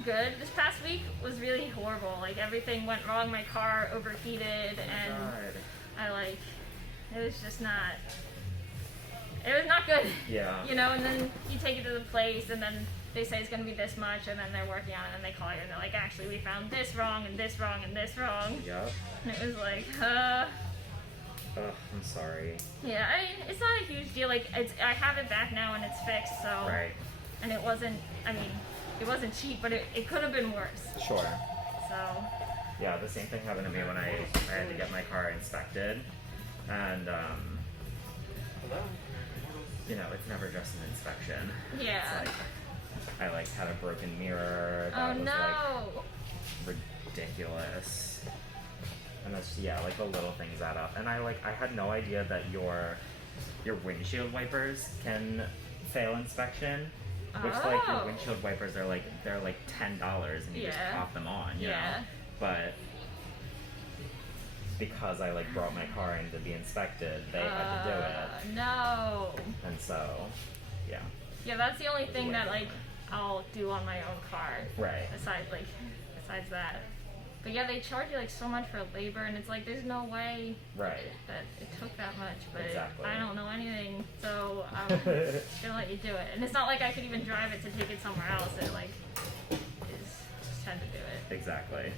been good. This past week was really horrible. Like, everything went wrong. My car overheated, and I, like, it was just not, it was not good. Yeah. You know, and then you take it to the place, and then they say it's going to be this much, and then they're working on it, and they call you, and they're like, actually, we found this wrong, and this wrong, and this wrong. Yep. And it was like, Ugh, I'm sorry. Yeah, I mean, it's not a huge deal. Like, I have it back now, and it's fixed, so. Right. And it wasn't, I mean, it wasn't cheap, but it could have been worse. Sure. So. Yeah, the same thing happened to me when I had to get my car inspected. And, you know, it's never just an inspection. Yeah. It's like, I had a broken mirror that was like ridiculous. And that's, yeah, like the little things add up. And I had no idea that your windshield wipers can fail inspection. Which like your windshield wipers are like, they're like $10 and you just pop them on, you know? But because I like brought my car in to be inspected, they had to do it. No. And so, yeah. Yeah, that's the only thing that like I'll do on my own car. Right. Besides that. But yeah, they charge you like so much for labor, and it's like there's no way that it took that much. But I don't know anything, so I'm gonna let you do it. And it's not like I could even drive it to take it somewhere else. It like is just tend to do it. Exactly.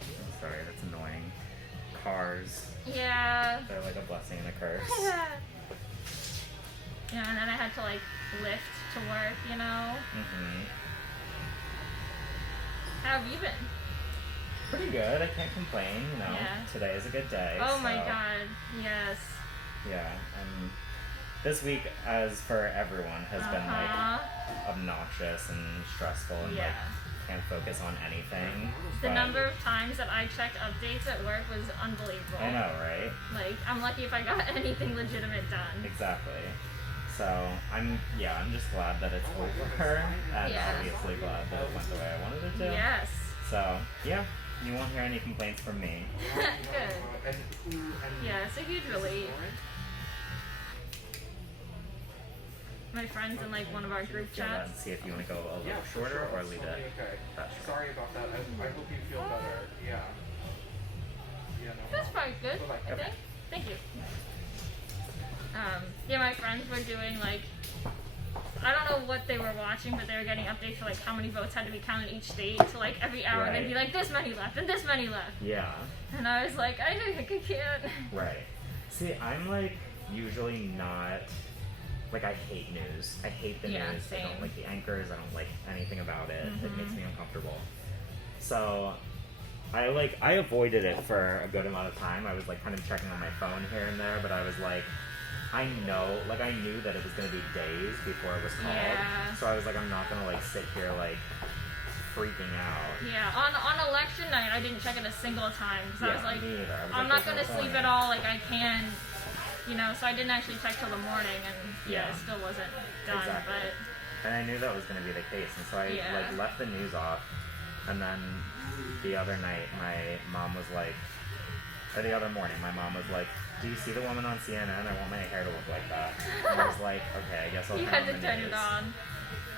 I'm sorry, that's annoying. Cars. Yeah. They're like a blessing and a curse. Yeah, and then I had to like lift to work, you know. Mhm. How have you been? Pretty good. I can't complain. You know, today is a good day. Oh my god, yes. Yeah, and this week, as for everyone, has been like obnoxious and stressful, and like can't focus on anything. The number of times that I checked updates at work was unbelievable. I know, right? Like, I'm lucky if I got anything legitimate done. Exactly. So I'm just glad that it's over, and obviously glad that it went the way I wanted it to. Yes. So yeah, you won't hear any complaints from me. Good. Yeah, it's a huge relief. My friends in like one of our group chats. See if you want to go a little shorter or leave it that short. Sorry about that. I hope you feel better. Yeah. That's probably good. I think. Thank you. Yeah, my friends were doing like, I don't know what they were watching, but they were getting updates for like how many votes had to be counted each state. So like every hour they'd be like, this many left and this many left. Yeah. And I was like, I can't. Right. See, I'm like usually not, like I hate news. I hate the news. Same. I don't like the anchors. I don't like anything about it. It makes me uncomfortable. So I avoided it for a good amount of time. I was like kind of checking on my phone here and there, but I was like, I knew that it was going to be days before it was called. Yeah. So I was like, I'm not going to like sit here like freaking out. Yeah, on election night, I didn't check it a single time. Because I was like, me either. I'm not going to sleep at all. Like, I can, you know, so I didn't actually check till the morning. And it still wasn't done. Exactly. But and I knew that was going to be the case. And so I like left the news off. And then the other night, my mom was like, or the other morning, my mom was like, do you see the woman on CNN? I want my hair to look like that. And I was like, okay, I guess I'll turn on the news. You had to turn it on.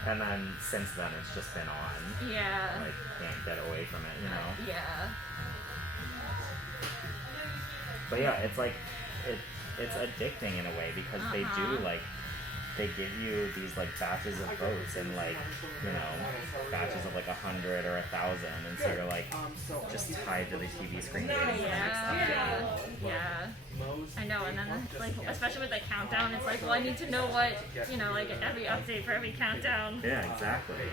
And then since then, it's just been on. Yeah. Like, can't get away from it, you know? Yeah. But yeah, it's like, it's addicting in a way because they do like, they give you these like batches of votes and like, you know, batches of like 100 or 1,000, and so you're like just tied to the TV screen. Yeah. I know, and then like especially with the countdown, it's like, well, I need to know what, you know, like every update for every countdown. Yeah, exactly.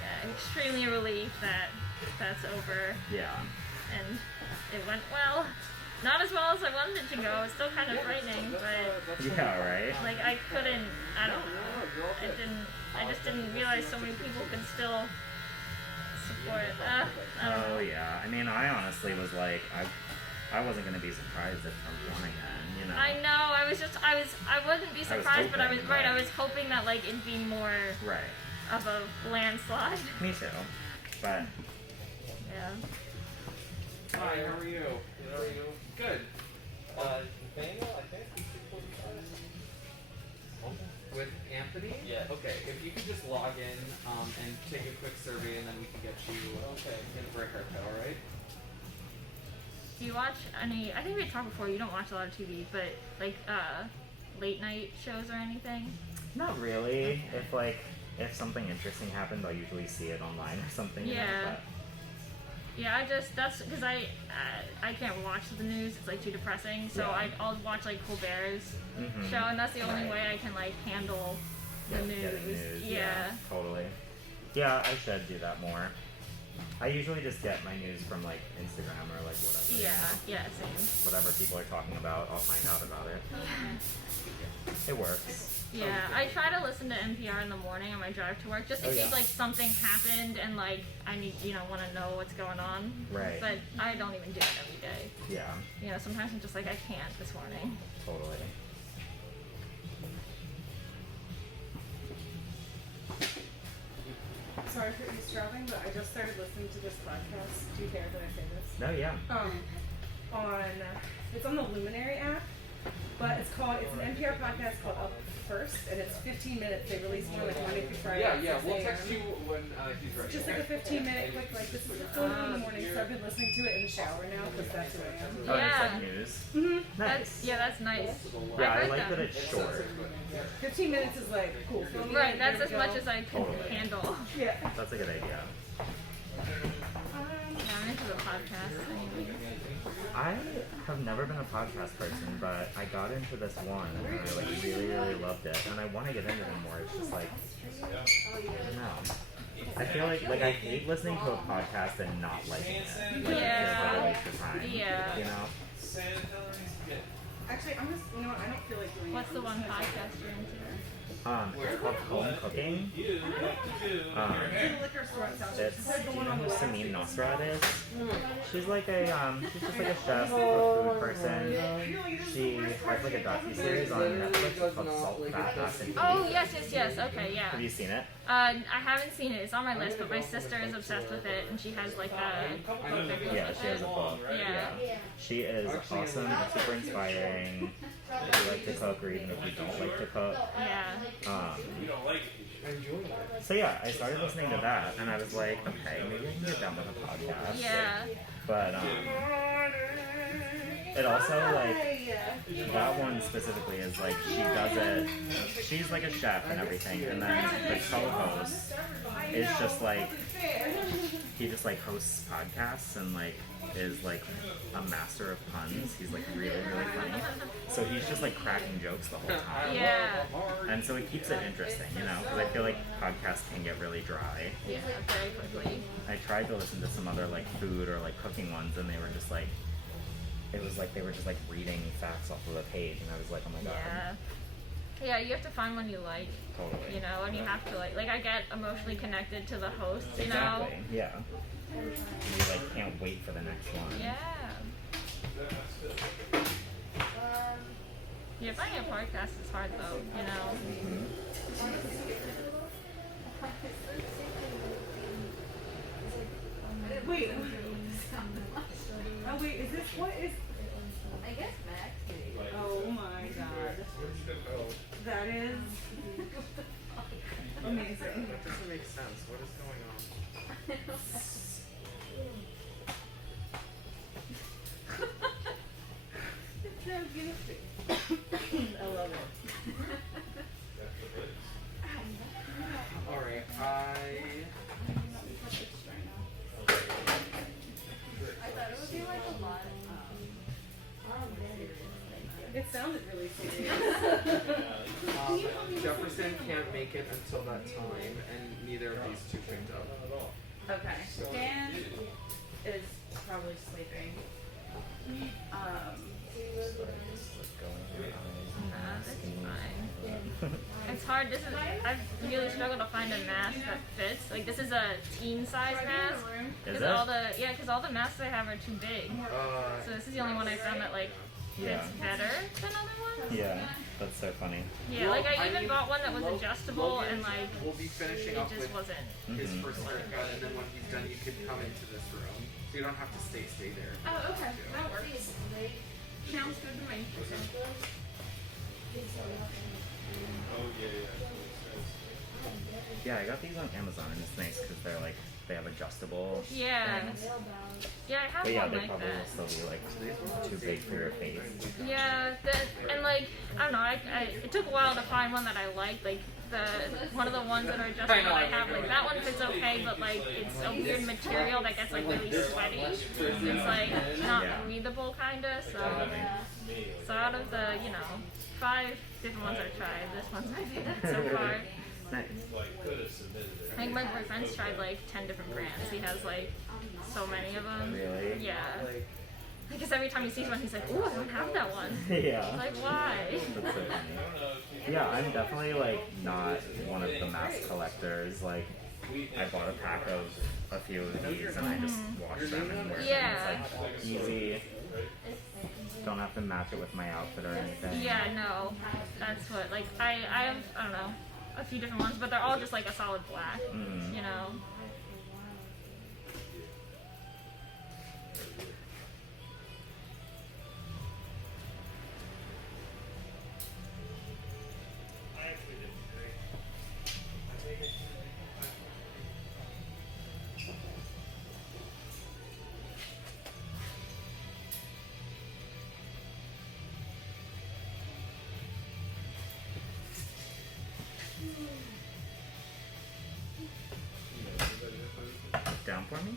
Yeah, extremely relieved that that's over. Yeah. And it went well. Not as well as I wanted it to go. It's still kind of frightening, but yeah, right. Like I couldn't. I don't know. I just didn't realize so many people could still support. I don't know. Yeah. I mean, I honestly was like, I wasn't gonna be surprised if Trump won again. You know. I know. I wouldn't be surprised, but I was right. I was hoping that like it'd be more of a landslide. Me too. But yeah. Hi, how are you? How are you? Good. Daniel, I think. With Anthony? Yeah. Okay, if you could just log in and take a quick survey, and then we can get you in for a haircut, alright? Do you watch any, I think we talked before, you don't watch a lot of TV, but like late night shows or anything? Not really. Okay. If something interesting happened, I'll usually see it online or something. Yeah. You know, but... Yeah, that's because I can't watch the news. It's like too depressing. So Yeah. I'll watch like Colbert's show, and that's the only way I can like handle the news. Yeah. Totally. Yeah, I should do that more. I usually just get my news from like Instagram or like whatever. Yeah, same. Whatever people are talking about, I'll find out about it. It works. Yeah, I try to listen to NPR in the morning on my drive to work, just in case like something happened and like I need, want to know what's going on. Right. But I don't even do it every day. Yeah. Sometimes I'm just like, I can't this morning. Totally. Sorry for eavesdropping, but I just started listening to this podcast. Do you care that I say this? No, yeah. It's on the Luminary app, but it's an NPR podcast called Up First, and it's 15 minutes. They release one like Monday through Friday. Yeah, we'll text you when he's ready. Just like a 15-minute quick, like this is going on in the morning, so I've been listening to it in the shower now because that's who I am. Oh, Yeah. it's like news. Mm-hmm. Nice. That's nice. Yeah, I heard like that them. it's short. 15 minutes is like cool. Right, that's as much as I can Totally. handle. Yeah. That's a good idea. Yeah, I'm into the podcast anyways. I have never been a podcast person, but I got into this one and I like really loved it, and I want to get into them more. It's just like, I don't know. I feel like I hate listening to a podcast and not liking it. Like, it feels like a waste of time. Yeah. You know? Actually, I'm just, I don't feel like doing What's it. the one podcast you're into? It's called Home Cooking. The liquor store in South It's, It's do the you one know on who the Samin Nosrat is? She's like she's just like a chef, a food person. She has like a docuseries on Netflix called Salt, Fat, Acid, Oh, yes. Okay, yeah. Have you seen it? I haven't seen it. It's on my list, but my sister is obsessed with it, and she has like a Yeah, she has a book. Yeah. She is awesome, super inspiring. If you like to cook, or even if you don't like to cook. Yeah. So yeah, I started listening to that, and I was like, okay, maybe I can get down with a podcast. Yeah. But it also like that one specifically is like she does it. She's like a chef and everything, and then the co-host is just like he just like hosts podcasts and like is like a master of puns. He's like really funny. So he's just like cracking jokes the whole time. Yeah. And so it keeps it interesting, because I feel like podcasts can get really dry. Yeah, very quickly. I tried to listen to some other like food or like cooking ones, and they were just like, it was like they were just like reading facts off of a page, and I was like, oh my god. Yeah, you have to find one you like. Totally. And you have to like I get emotionally connected to the host, Exactly. Yeah. And you like can't wait for the next one. Yeah. Yeah, finding a podcast is hard though, Wait. Oh wait, is this what is? I guess Max. Oh my god. That is amazing. That doesn't make sense. What is going on? It's so goofy. I love it. Alright, I thought it would be like a lot. It sounded really serious. Jefferson can't make it until that time, and neither of these two picked up. Okay. Dan is probably sleeping. That's fine. It's hard. I've really struggled to find a mask that fits. Like this is a teen size mask. Is Because it? all the masks I have are too big. So this is the only one I found that like fits better than other ones. Yeah, that's so funny. Yeah, like I even bought one that was adjustable Logan and like we'll be finishing it up just with wasn't. his first haircut, and then when he's done, you could come into this room, so you don't have to stay there. Oh, okay. That works. Sounds good to me. Yeah, I got these on Amazon, and it's nice because they're like, they have adjustable Yeah. things. Yeah, I have But yeah, one they like probably that. will still be like too big for your face. Yeah, and like, I don't know, it took a while to find one that I liked, like, one of the ones that are adjustable that I have, like, that one fits okay, but like, it's a weird material that gets like really sweaty. It's like, not breathable kinda, so out of the, 5 different ones I've tried, this one's my favorite so far. Nice. I think my boyfriend's tried like 10 different brands. He has like so many of them. Really? Yeah. Because every time he sees one, he's like, "Ooh, I don't have that one." Yeah. It's like, why? That's so funny. Yeah, I'm definitely like not one of the mass collectors. Like, I bought a pack of a few of these and I just wash them and wear them. It's like easy. Don't have to match it with my outfit or anything. Yeah, no. That's what, like, I have, I don't know, a few different ones, but they're all just like a solid black, you know? Down for me?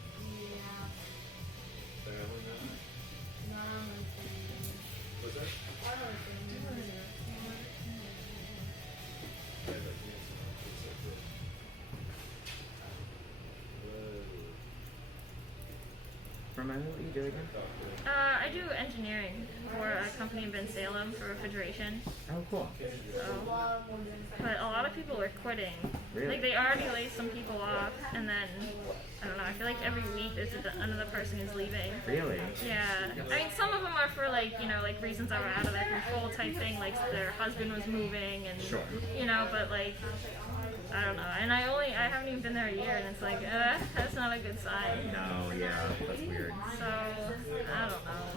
Remind me what you do again? I do engineering for a company in Salem for refrigeration. Oh, cool. So, but a lot of people are quitting. Really? Like, they already laid some people off, and then, I don't know, I feel like every week there's another person who's leaving. Really? Yeah. I mean, some of them are for, like, like reasons that were out of their control type thing, like their husband was moving, and, Sure. But, like, I don't know. And I haven't even been there a year, and it's like, that's not a good sign. No, yeah, that's weird. So, I don't know.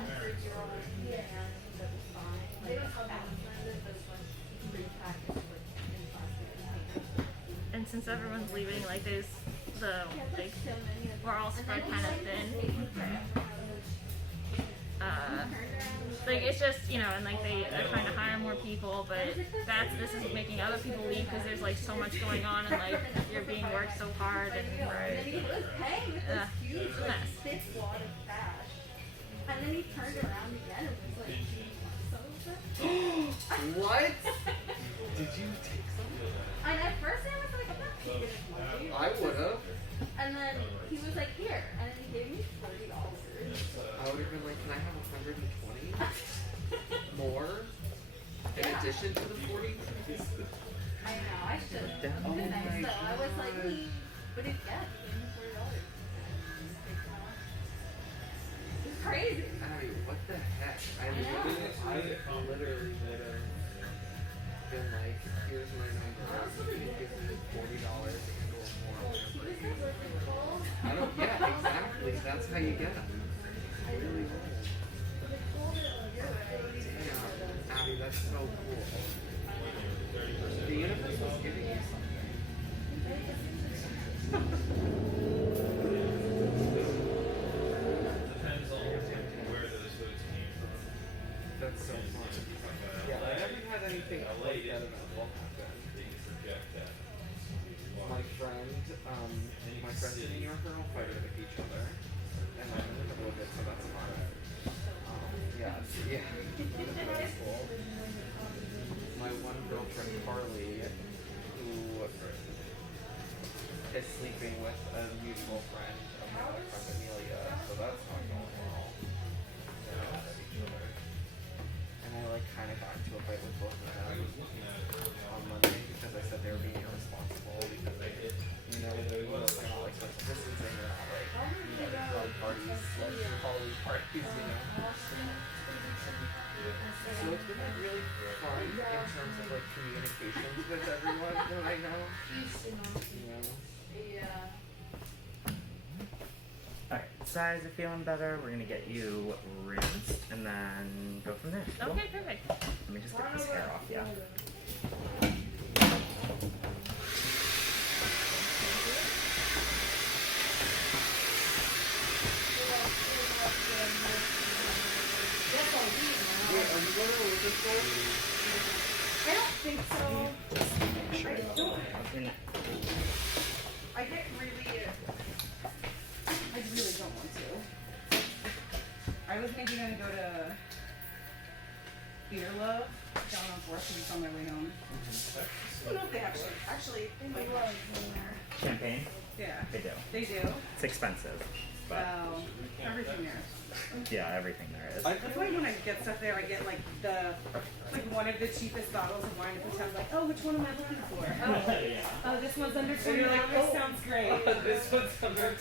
And since everyone's leaving, like, we're all spread kind of thin. Like, it's just, and like they're trying to hire more people, but this is making other people leave because there's like so much going on and like you're being worked so hard and He was paying with this huge, it's a mess. 6 wad of cash. And then he turned around again and was like, What? Did you take some? And at first I was like, I'm not taking this money. I would have. And then he was like, here. And then he gave me $30. I would have been like, can I have 120 more? In addition to the 40? I know, I should have. Oh my So I was like, God. but he gave me $40. It's crazy. Abby, what the heck? I literally would have been like, here's my number. You give me $40 and go more. I don't, yeah, exactly. That's how you get them. I really would. Damn, Abby, that's so cool. The universe was giving you That's so fun. Yeah, I haven't had anything like that in a long time. My friends in New York are all fighting with each other, and I'm in the middle of it, so that's fun. Yeah. That's cool. My one girlfriend, Carly, who is sleeping with a mutual friend of my other friend, Amelia, so that's not going well. They're mad at each other. And I kind of got into a fight with both of them on Monday because I said they were being irresponsible because they're not social distancing, they're not throwing parties, Halloween parties, So it's been really fun in terms of communications with everyone that I know. Alright, size are feeling better. We're gonna get you rinsed and then go from there. Cool? Okay, perfect. Let me just get this hair off, yeah. Wait, are you going to a liquor store? I don't think so. I really don't want to. I was maybe gonna go to Beer Love down on 4th because it's on my way home. I don't know if they actually they might have Champagne? Yeah. They do. They do? It's expensive. But Everything there. yeah, everything there is. That's why when I get stuff there, I get like one of the cheapest bottles of wine to pretend like, oh, which one am I looking for? Oh, this one's under $10. You're like, oh, sounds great. This one's under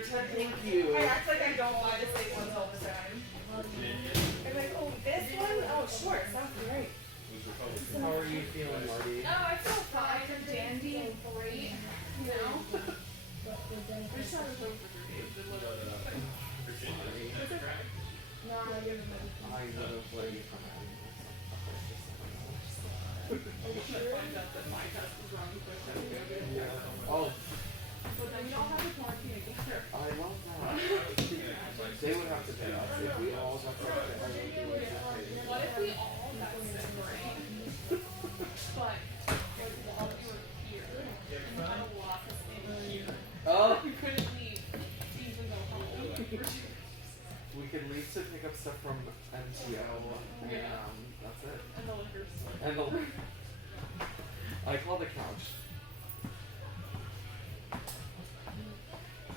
10. Thank you. I act like I don't buy the same ones all the time. I'm like, oh, this one? Oh, sure, sounds great. How are you feeling, Marty? Oh, I feel fine and dandy and great. You know? I would have let you come out. Oh. I love that. They would have to pay us if we all got something. What if we all got separate? But, like, while we were here, and you had to lock us in here. Oh. We couldn't leave, even go home. We could leave to pick up stuff from MTO, and that's it. And the liquor store. And I call the couch.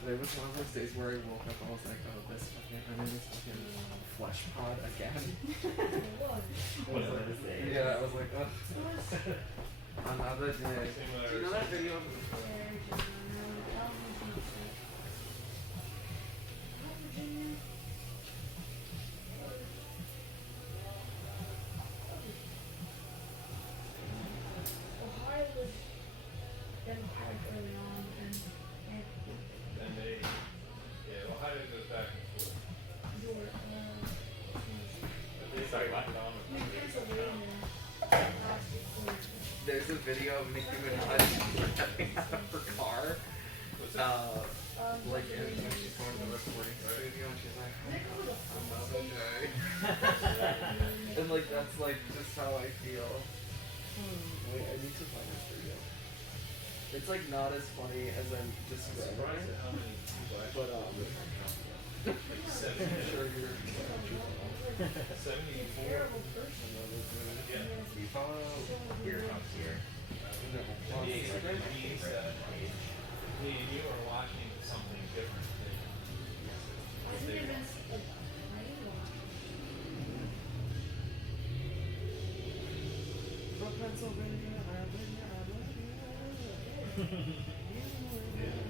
Today was one of those days where I woke up and I was like, oh, I'm in this fucking flesh pod again. Yeah, I was like, ugh. Another day. Do you know that video of Ohio was Democratic early on, and Ohio goes back and forth. your Sorry, what? Pennsylvania lasted for there's a video of Nicki Minaj stepping out of her car. Like when she's going to the recording studio and she's like, another day. And like that's like just how I feel. Wait, I need to find this video. It's like not as funny as I'm describing Surprised it. at how many people actually. But Like I'm 70, sure you're 74. terrible person. Yeah. Here comes here. It means that me and you are watching something different than I think it was a plane walk. From Pennsylvania, I love you.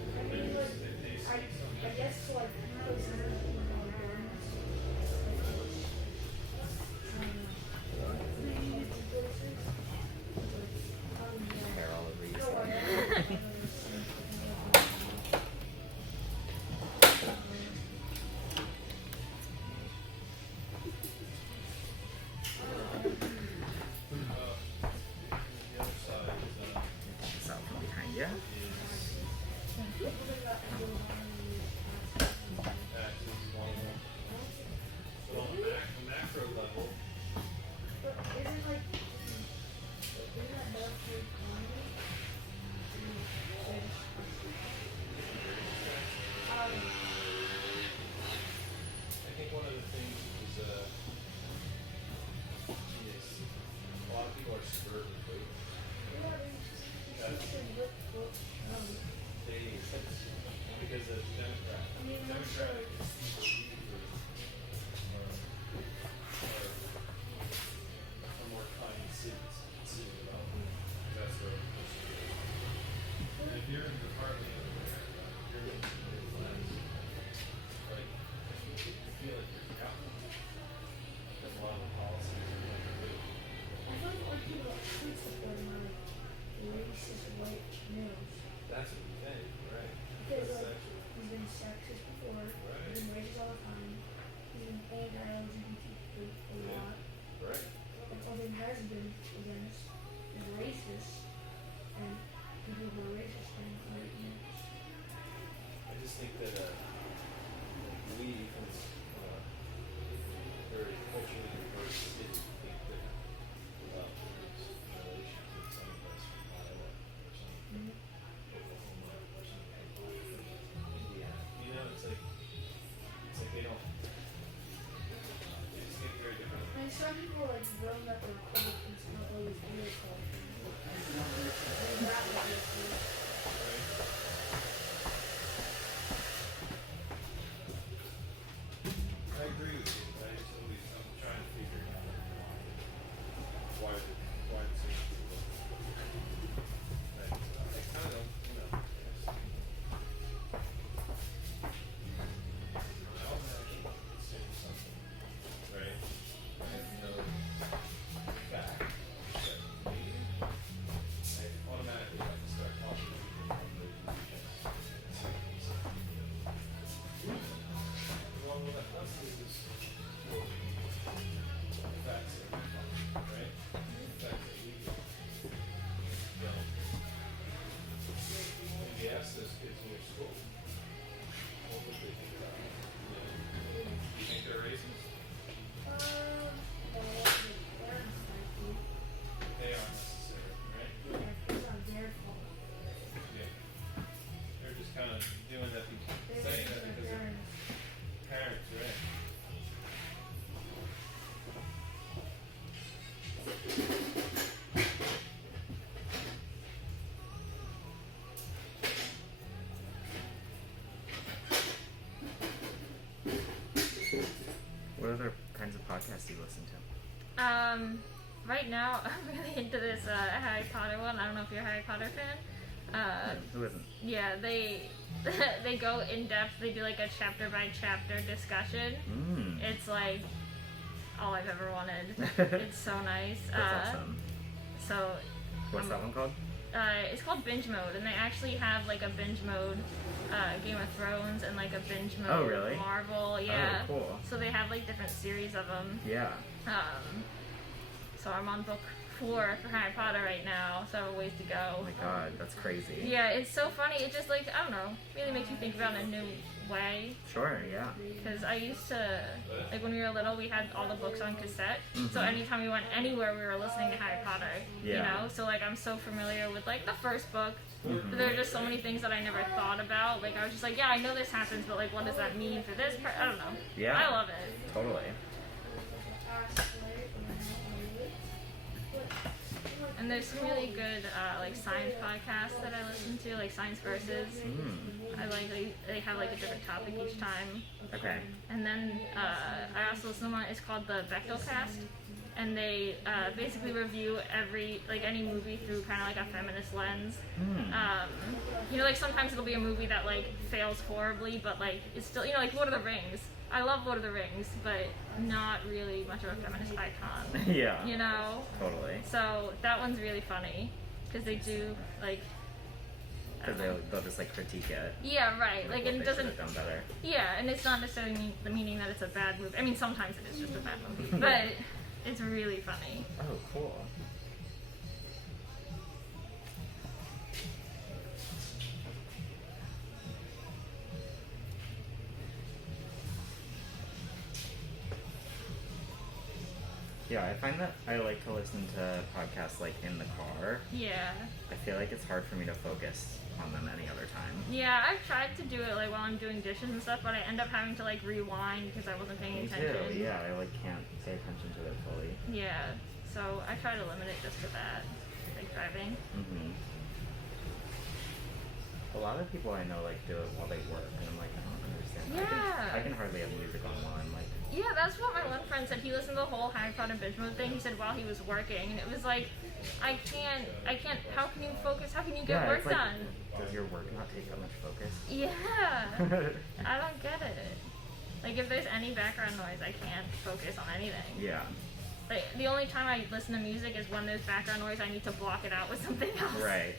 I mean, it was, I guess like when I was in Carol agrees. the other side It's out from behind you. axis is one of them. But on the macro level, But isn't like, isn't that military economy? I think one of the things is a lot of people are suburban folk. They because of Democratic are more kind cities, city development. That's where it is. And if you're in the Department of America, you're in the Midwest, like you feel like you're counting. Because a lot of the policies are like good. I feel like people are supporting like racist white males. That's what you think, right? Because That's like actually we've been sexist before, right. ask those kids in your school, what would they think about it? Do you think they're racist? They aren't necessarily, right? Yeah. They're just kind of doing that because, saying that because their parents, right? What other kinds of podcasts do you listen to? Right now I'm really into this Harry Potter one. I don't know if you're a Harry Potter fan. Who isn't? Yeah, they they go in depth. They do like a chapter by chapter discussion. It's like all I've ever wanted. It's so nice. That's awesome. So what's that one called? It's called binge mode, and they actually have like a binge mode Game of Thrones and like a binge mode really? Marvel. Yeah. Oh, cool. So they have like different series of them. Yeah. So I'm on book 4 for Harry Potter right now, so I have a ways to go. Oh my god, that's crazy. Yeah, it's so funny. It just like, I don't know, really makes you think about it in a new way. Sure, yeah. Because I used to, like when we were little, we had all the books on cassette. So anytime we went anywhere, we were listening to Harry Potter. Yeah. You know? So like I'm so familiar with like the first book. But there are just so many things that I never thought about. Like I was just like, yeah, I know this happens, but like what does that mean for this part? I don't know. Yeah. I love it. Totally. And there's some really good like science podcasts that I listen to, like Science Versus. I like they have like a different topic each time. Okay. And then I also listen to one. It's called the Bechtelcast, and they basically review any movie through kind of like a feminist lens. You know, like sometimes it'll be a movie that like fails horribly, but like it's still, you know, like Lord of the Rings. I love Lord of the Rings, but not really much of a feminist icon. Yeah. You know? Totally. So that one's really funny because they do like. Because they'll just like critique it. Yeah, right. Like it it doesn't. done better. Yeah, and it's not necessarily meaning that it's a bad movie. I mean, sometimes it is just a bad movie, but it's really funny. Oh, cool. Yeah, I find that I like to listen to podcasts like in the car. Yeah. I feel like it's hard for me to focus on them any other time. Yeah, I've tried to do it like while I'm doing dishes and stuff, but I end up having to like rewind because I wasn't paying attention. Me too. Yeah, I like can't pay attention to it fully. Yeah, so I try to limit it just for that, like driving. A lot of people I know like do it while they work, and I'm like, I don't understand. Yeah. I can hardly have music on while I'm like. Yeah, that's what my one friend said. He listened to the whole Harry Potter binge mode thing. He said while he was working, and it was like, I can't. How can you focus? How can you get work like, done? Does your work not take that much focus? Yeah, I don't get it. Like if there's any background noise, I can't focus on anything. Yeah. Like the only time I listen to music is when there's background noise. I need to block it out with something else. Right.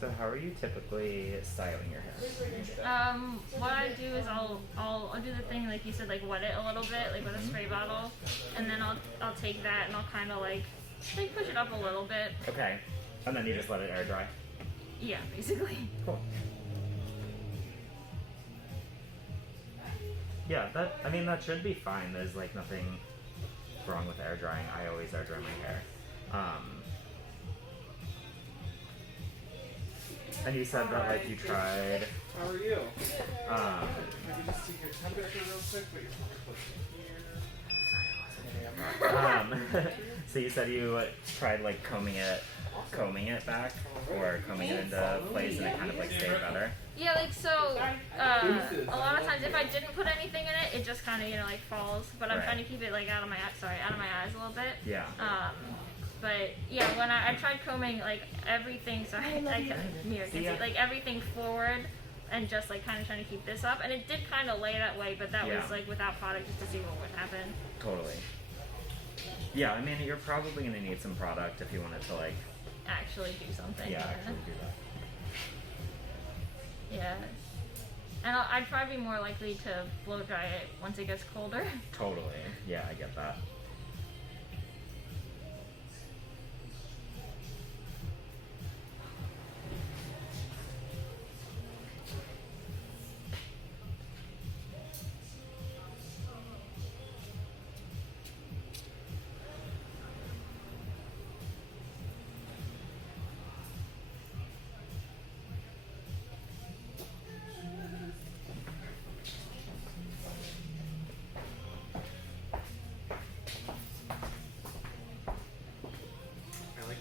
So how are you typically styling your hair? What I do is I'll do the thing like you said, like wet it a little bit, like with a spray bottle, and then I'll take that and I'll kind of like Like push it up a little bit. Okay. And then you just let it air dry. Yeah, basically. Cool. Yeah, that should be fine. There's like nothing wrong with air drying. I always air dry my hair. And you said that like you tried. How are you? Maybe just take your temperature real quick, but you're here. So you said you tried like combing it back or combing it into place and it kind of like stayed better. Yeah, like so. A lot of times, if I didn't put anything in it, it just kind of like falls. But I'm trying to keep it like out of my eyes a little bit. Yeah. But yeah, when I tried combing like everything, so like everything forward and just like kind of trying to keep this up, and it did kind of lay that way, but that was like without product just to see what would happen. Totally. Yeah, I mean you're probably gonna need some product if you wanted to like actually do something. Yeah, actually do that. Yeah. And I'd probably be more likely to blow dry it once it gets colder. Totally. Yeah, I get that.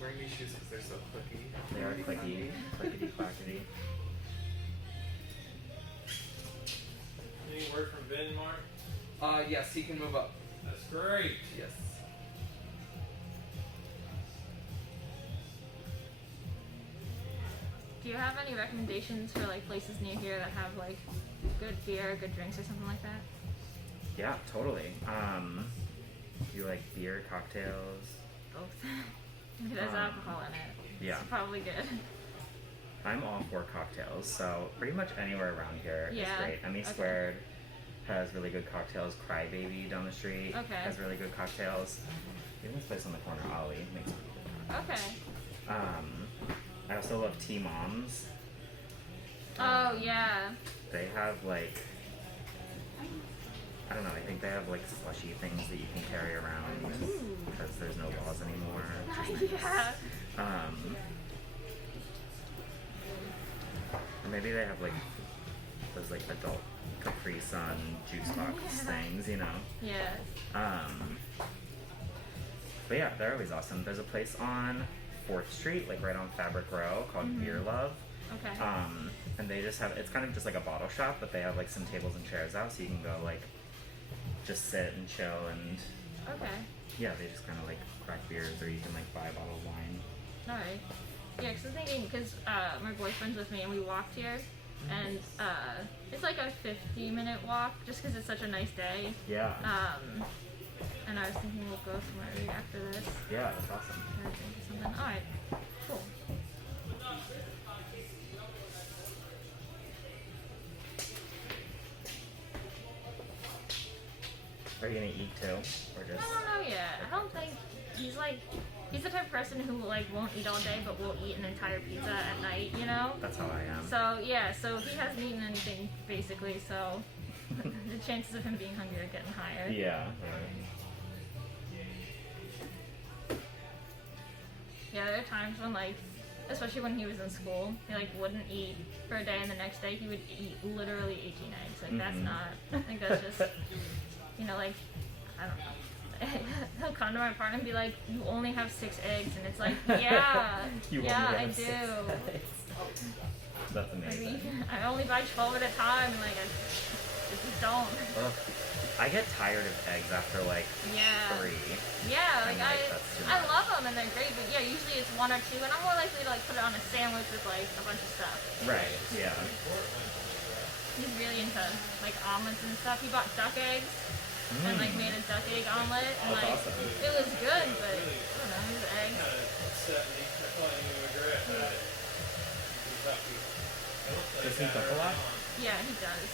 Wearing these shoes because they're so clicky. They are clicky, clickety clackety. Any word from Ben, Mark? Yes, he can move up. That's great. Yes. Do you have any recommendations for like places near here that have like good beer, good drinks, or something like that? Yeah, totally. You like beer, cocktails? Both. Maybe there's alcohol in it. Yeah. It's probably good. I'm all for cocktails, so pretty much anywhere around here is great. ME Squared has really good cocktails. Crybaby down the street has really good cocktails. Even this place on the corner, Ollie, makes really good cocktails. I also love Tea Moms. Oh, yeah. They have like, I don't know, I think they have like slushy things that you can carry around because there's no laws anymore. Yeah. Or maybe they have like those like adult Capri Sun juice box things, you know? Yeah. But yeah, they're always awesome. There's a place on 4th Street, like right on Fabric Row, called Beer Love. Okay. And they just have, it's kind of just like a bottle shop, but they have like some tables and chairs out, so you can go like just sit and chill and yeah, they just kind of like crack beers, or you can like buy a bottle of wine. Alright. Yeah, because I'm thinking, because my boyfriend's with me and we walked here, and it's like a 50-minute walk just because it's such a nice day. Yeah. And I was thinking we'll go somewhere maybe after this. Yeah, that's awesome. Or think of something. Alright, cool. Are you gonna eat too, or just? I don't know yet. I don't think he's the type of person who like won't eat all day, but will eat an entire pizza at night. You know. That's how I am. So yeah, so he hasn't eaten anything basically. So the chances of him being hungry are getting higher. Yeah. Yeah, there are times when like, especially when he was in school, he like wouldn't eat for a day, and the next day he would eat literally 18 eggs. Like that's not. I think that's just. You know, like, I don't know. He'll come to my apartment and be like, "You only have 6 eggs," and it's like, "Yeah, yeah, I do." That's amazing. I only buy 12 at a time, and like, I just don't. Ugh. I get tired of eggs after like 3. Yeah, like I much. love them and they're great, but yeah, usually it's 1 or 2, and I'm more likely to like put it on a sandwich with like a bunch of stuff. Right. Yeah. He's really into like omelets and stuff. He bought duck eggs. And like made a duck egg omelet, and like it was good, but I don't know, it was eggs. Does he cook a lot? Yeah, he does.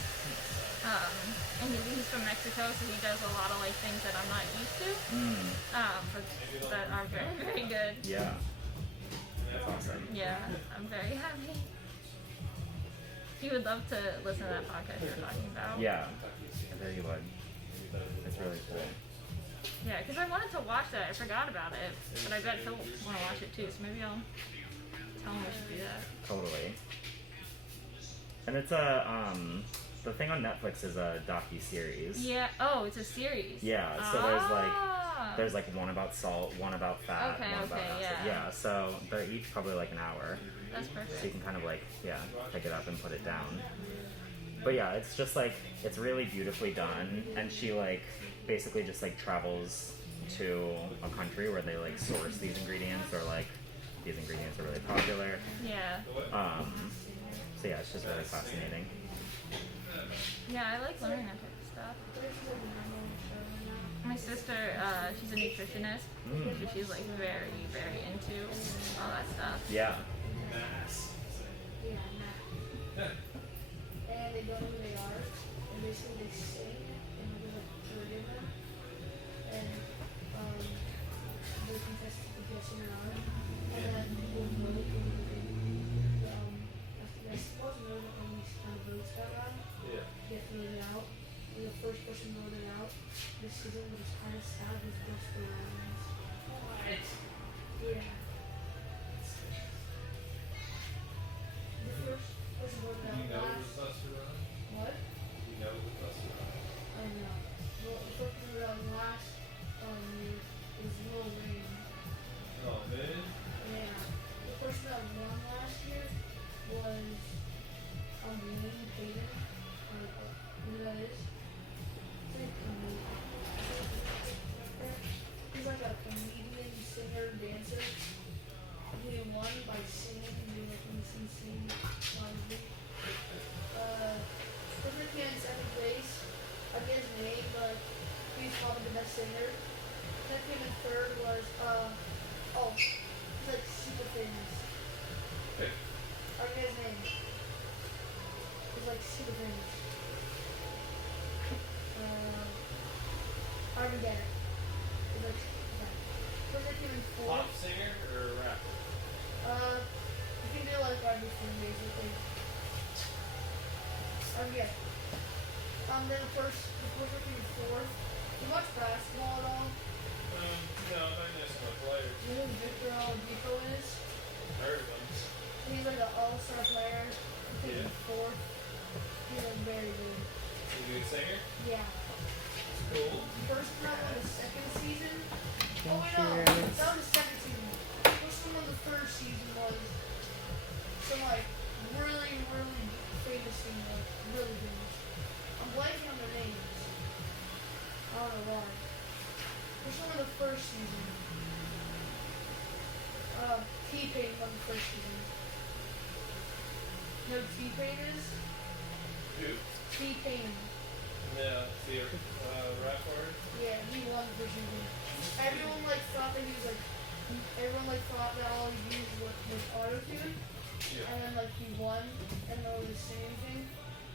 He's from Mexico, so he does a lot of like things that I'm not used to. But that are very, very good. Yeah. That's awesome. Yeah, I'm very happy. He would love to listen to that podcast you were talking about. Yeah, I bet he would. It's really cool. Yeah, because I wanted to watch that. I forgot about it, but I bet he'll want to watch it too. So maybe I'll tell him we should do that. Totally. And it's the thing on Netflix is a docu-series. Yeah. Oh, it's a series. Yeah. So there's like one about salt, one about fat, one about acid. Yeah. So they're each probably like an hour. That's perfect. So you can kind of like pick it up and put it down. But yeah, it's just like it's really beautifully done, and she like basically just like travels to a country where they like source these ingredients, or like these ingredients are really popular. Yeah. So yeah, it's just really fascinating. Yeah, I like learning that type of stuff. My sister, she's a nutritionist, so she's like very, very into all that stuff. Yeah. And they don't know who they are, and basically they sing, and they're like Korean them, and they're contested to guessing around, and then people know who they I suppose know that when these kind of votes that round, get voted out, and the first person voted out, this season was kind of sad with Buster Rhymes. What? Yeah. The first person voted out last. What? You know the Buster Rhymes. I know. Well, the first one that last year was Lil Wayne. Oh, man. Yeah. The person that won last year was Wayne Payton. You know who that is? He's like a comedian, singer, dancer. He won by singing, doing like sing. Different came in second place. I forget his name, but he's probably the best singer. Then came in third was he's like super famous. I forget his name. He's like super famous. I forget it. He's like Then they came in fourth. Pop singer or rapper? You can do like everything basically. I forget. Then the first one came in fourth. You watch basketball at all? No, I know some players. You know who Victor Oladipo is? Heard of them. He's like an all-star player. I think he's fourth. He's like very good. He's a good singer? Yeah. Cool. First one was the second season. Oh wait, no, that was the second season. First one of the third season was some like really, really famous singer, like really famous. I'm blanking on their names. I don't know why. First one of the first season. T-Pain won the first season. You know who T-Pain is? Who? T-Pain. Yeah, see a rap artist? Yeah, he won the first season. Everyone thought that he was thought that all he used was auto-tune. Yeah. And then he won and no one was saying anything.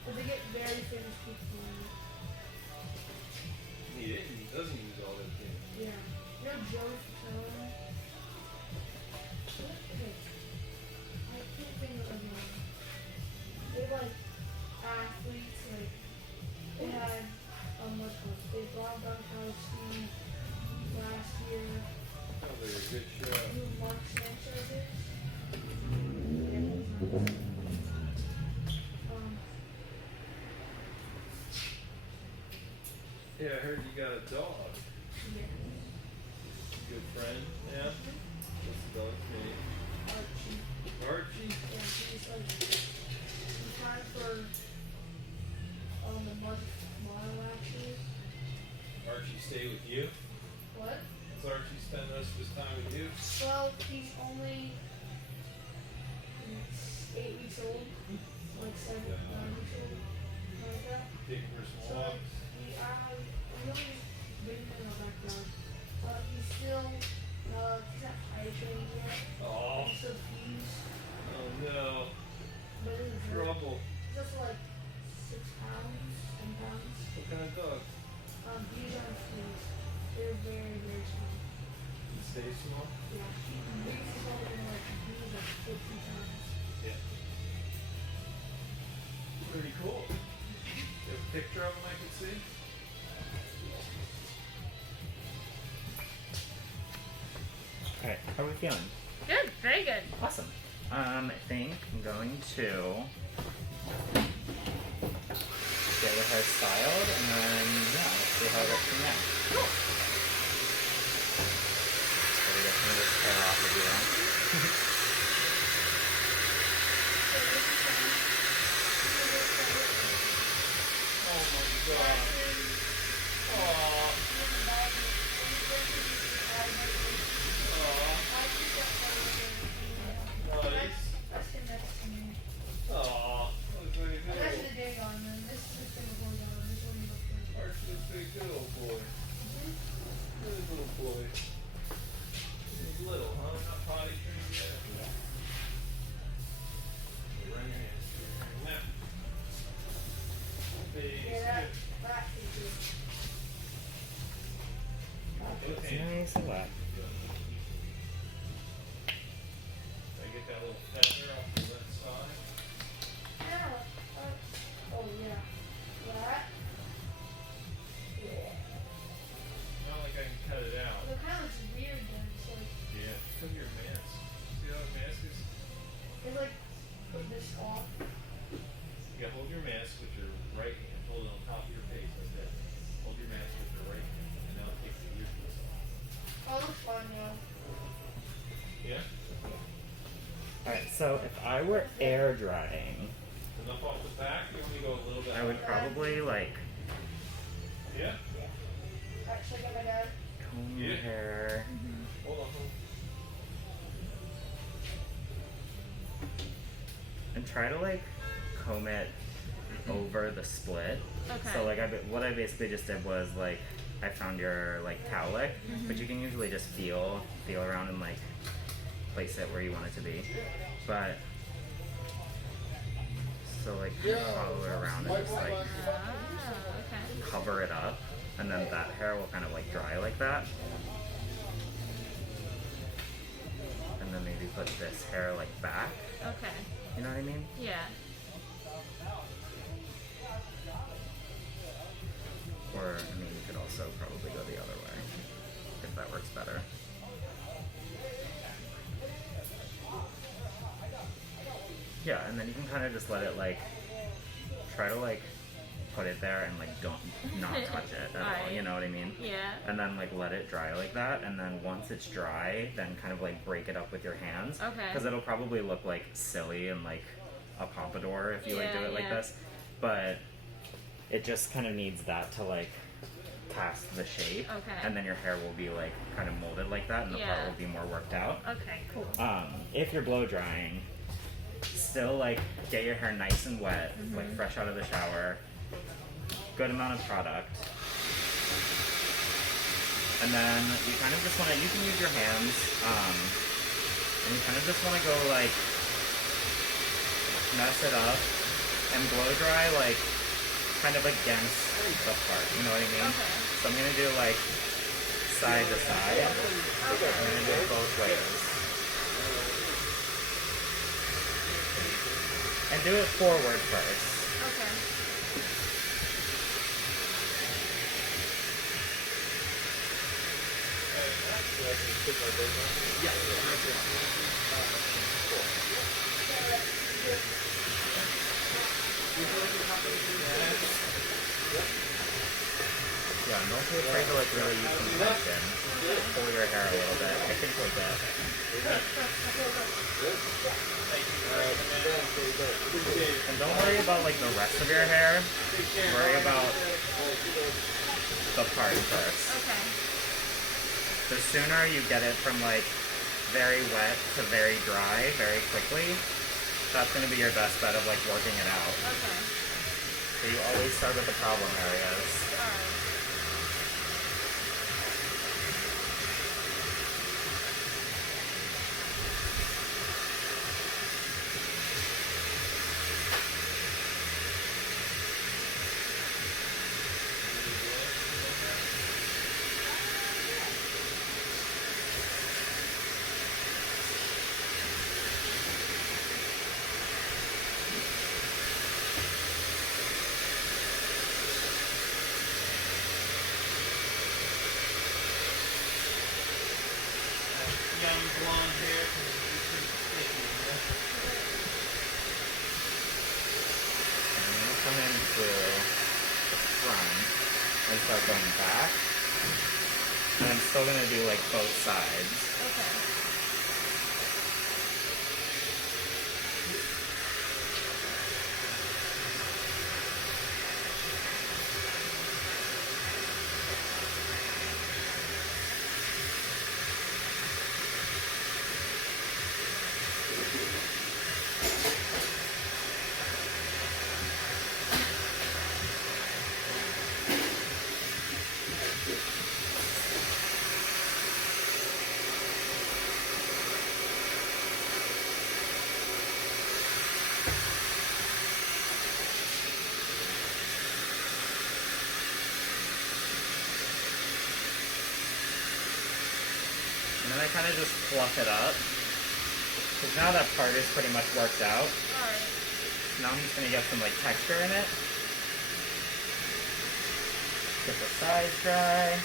But they get very famous people on it. He doesn't use all that thing. Yeah. You know Joey Fatone? Okay. I can't think of anyone. They're athletes, they had they brought Gronkowski last year. Sounds like a good show. You know Mark Sanchez is? Yeah, I heard you got a dog. Yeah. Good friend, yeah? What's the dog's name? Archie. Archie? Yeah, he's he's trying for the month tomorrow actually. Archie stay with you? What? Does Archie spend most of his time with you? Well, he's only 8 weeks old. 7, 9 weeks old. Something like that. Take him for some So walks? I'm really just bringing him in the backyard. He's still he's not high training yet. Oh. He still pees. Oh no. But it doesn't hurt. Trouble. He's also 6 pounds, 10 pounds. Yeah. Pixie's only been like used like 50 times. Yeah. Pretty cool. You have a picture of them I can see? Alright, how are we feeling? Good, very good. Awesome. I think I'm going to get your hair styled and then, yeah, let's see how it looks from there. Cool. Gotta get some of this hair off of you. Oh my god. Aww. Nice. That's him next to me. Aww. Looks pretty That's good. actually the day on, man. This is the thing before that one. This one you look good. Arch looks pretty good, old boy. Good little boy. He's little, huh? Not potty trained yet. Run your hands through your hair. Now. Face. Yeah, that is good. Both It's hands. nice and wet. I get that little feather off the left side. Yeah. Oh, yeah. That. Yeah. Not like I can cut it out. It kind of looks weird then. It's like, Yeah. Look at your mask. See how the mask is? it's like, put this off. Yeah, hold your mask with your right hand. Hold it on top of your face like that. Hold your mask with your right hand. And now take the earpiece off. Oh, it looks fine now. Yeah? Alright, so if I were air drying, Enough off the back? You want me to go a little bit I would higher? probably like Yeah? Alright, should I get my dad? comb your Yeah. hair. Hold on, hold on. And try to like comb it over the split. Okay. So like what I basically just did was like I found your like cowlick, but you can usually just feel around and like place it where you want it to be. But so like follow it around and just like Okay. cover it up, and then that hair will kind of like dry like that. And then maybe put this hair like back. Okay. You know what I mean? Yeah. Or, I mean, you could also probably go the other way, if that works better. Yeah, and then you can kind of just let it, like, try to, like, put it there and, like, not touch it at all, you know what I mean? Yeah. And then, like, let it dry like that, and then once it's dry, then kind of, like, break it up with your hands. Okay. Because it'll probably look, like, silly and, like, a pompadour if you, like, do Yeah, it like yeah. this. But it just kind of needs that to, like, cast the shape. Okay. And then your hair will be, like, kind of molded like that, and the part Yeah. will be more worked out. Okay, cool. If you're blow drying, still like get your hair nice and wet, like fresh out of the shower, good amount of product. And then you kind of just want to, you can use your hands, and you kind of just want to go like, mess it up, and blow dry like, kind of against the part, you know what I mean? Okay. So I'm going to do like, side to side, I'm going to do it both ways. And do it forward first. Okay. Yeah, and don't be afraid to like really use some tension. Pull your hair a little bit. I think we're good. And don't worry about like the rest of your hair. Worry about the part first. Okay. The sooner you get it from like very wet to very dry very quickly, that's going to be your best bet of like working it out. Okay. So you always start with the problem areas. Alright. blonde hair can be pretty sticky, you know? And I'm gonna come in through the front and start going back. And I'm still gonna do like both sides. Okay. And then I kind of just fluff it up. Because now that part is pretty much worked out. Alright. Now I'm just going to get some like texture in it. Get the sides dry.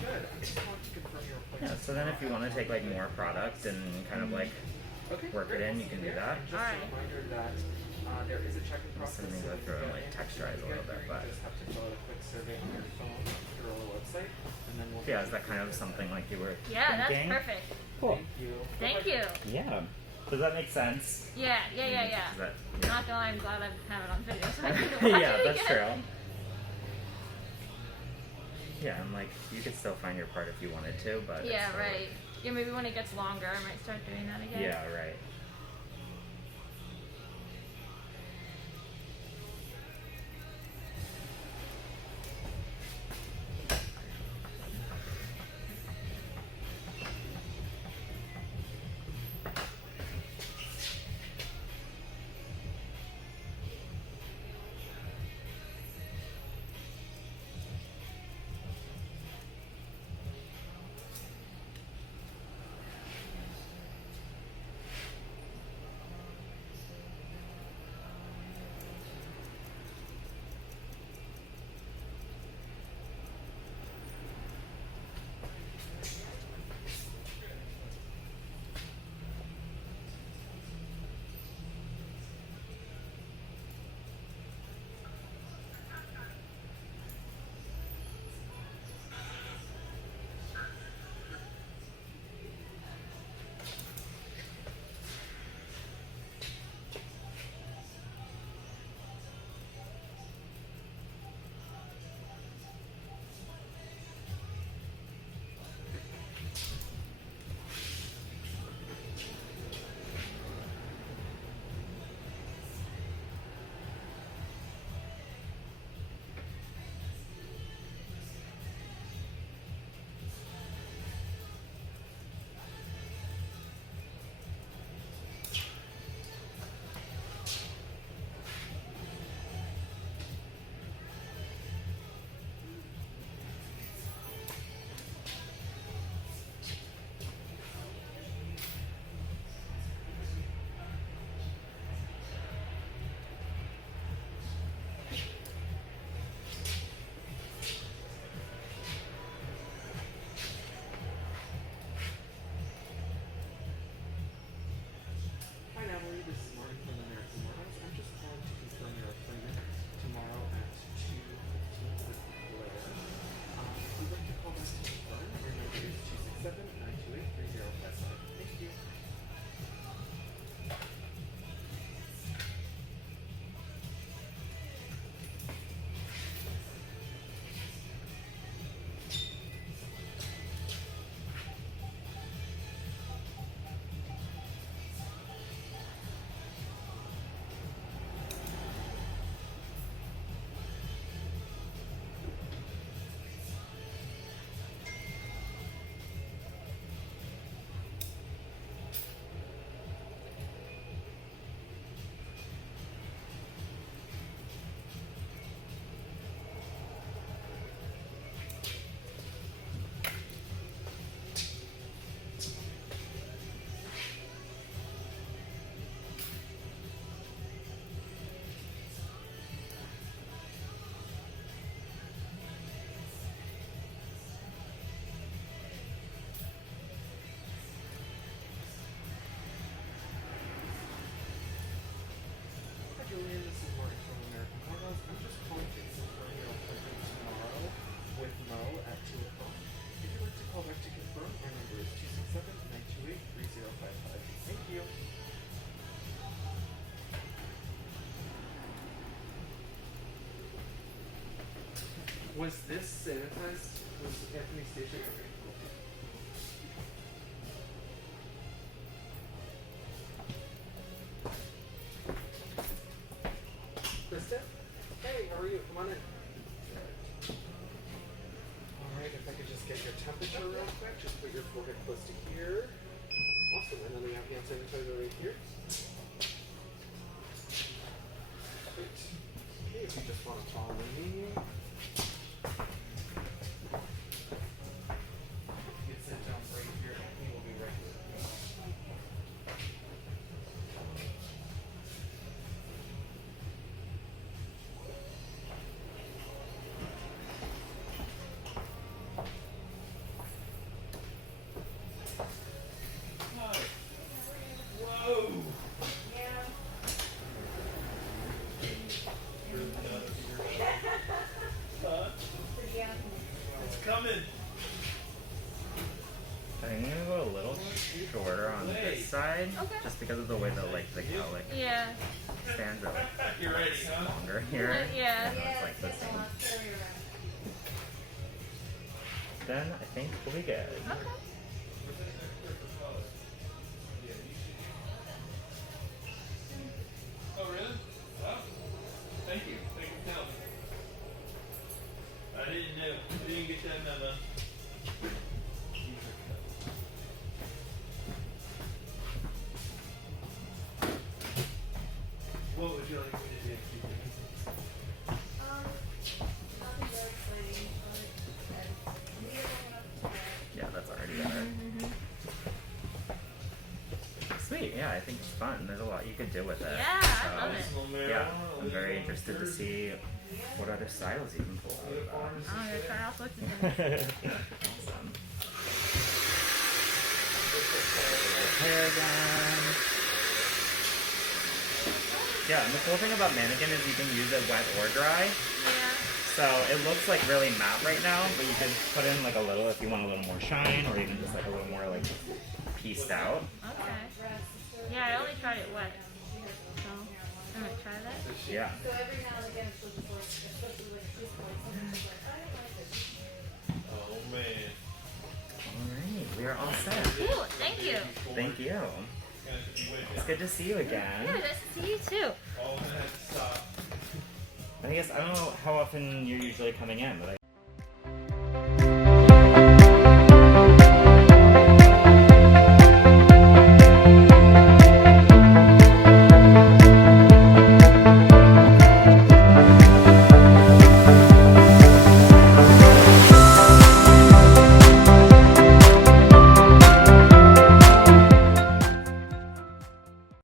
Good. I just want to confirm your Yeah, appointment. so then if you want to take like more product and kind of like Okay, work it great. in, you can do that. And just Alright. a reminder that there is a check-in process. Assuming so that if throw you in, get like, in, texturize a you little bit, you but- just have to fill out a quick survey on your phone through our website, and then we'll. Yeah, is that kind of something like you were Yeah, that's thinking? perfect. Cool. Thank you. Thank you. Yeah. Does that make sense? Yeah, yeah, yeah, yeah. Does that, Not gonna lie, I'm glad I have it on video so I can watch yeah, it that's again. true. Yeah, and like you could still find your part if you wanted to, but Yeah, it's still, right. Yeah, maybe when it gets longer, I might start doing that again. Yeah, right. Was this sanitized? Was Anthony's station? Okay, cool. Krista? Hey, how are you? Come on in. Alright, if I could just get your temperature real quick. Just put your forehead close to here. Awesome, and then we have hand sanitizer right here. Great. Okay, if you just want to follow me. Get set down right here. Anthony will be right here. Whoa! Huh? It's coming. I think I'm gonna go a little shorter on this side, Okay. just because of the way that like the cowlick Yeah. stands are like You ready, huh? longer here. Yeah. I know it's like this one. Then I think we'll be good. Okay. Oh, really? Wow. Thank you. Thank you for telling me. I didn't know. I didn't get that memo. What would you like me to do? Nothing really exciting, but Yeah, that's already better. Sweet, yeah, I think it's fun. There's a lot you could do with it. Yeah, I love it. Yeah, I'm very interested to see what other styles you can pull out of that. I'm gonna try all sorts of things. Awesome. Hair again. Yeah, and the cool thing about mannequin is you can use it wet or dry. Yeah. So it looks like really matte right now, but you can put in like a little if you want a little more shine, or even just like a little more like pieced out. Okay. Yeah, I only tried it wet. So, I'm gonna try that. Yeah. so every now and again, she'll just like, especially like this point, sometimes she's like, I don't like this. Oh, man. Alright, we are all set. Cool, thank you. Thank you. It's good to see you again. Yeah, nice to see you too. Oh, man, stop. I guess I don't know how often you're usually coming in, but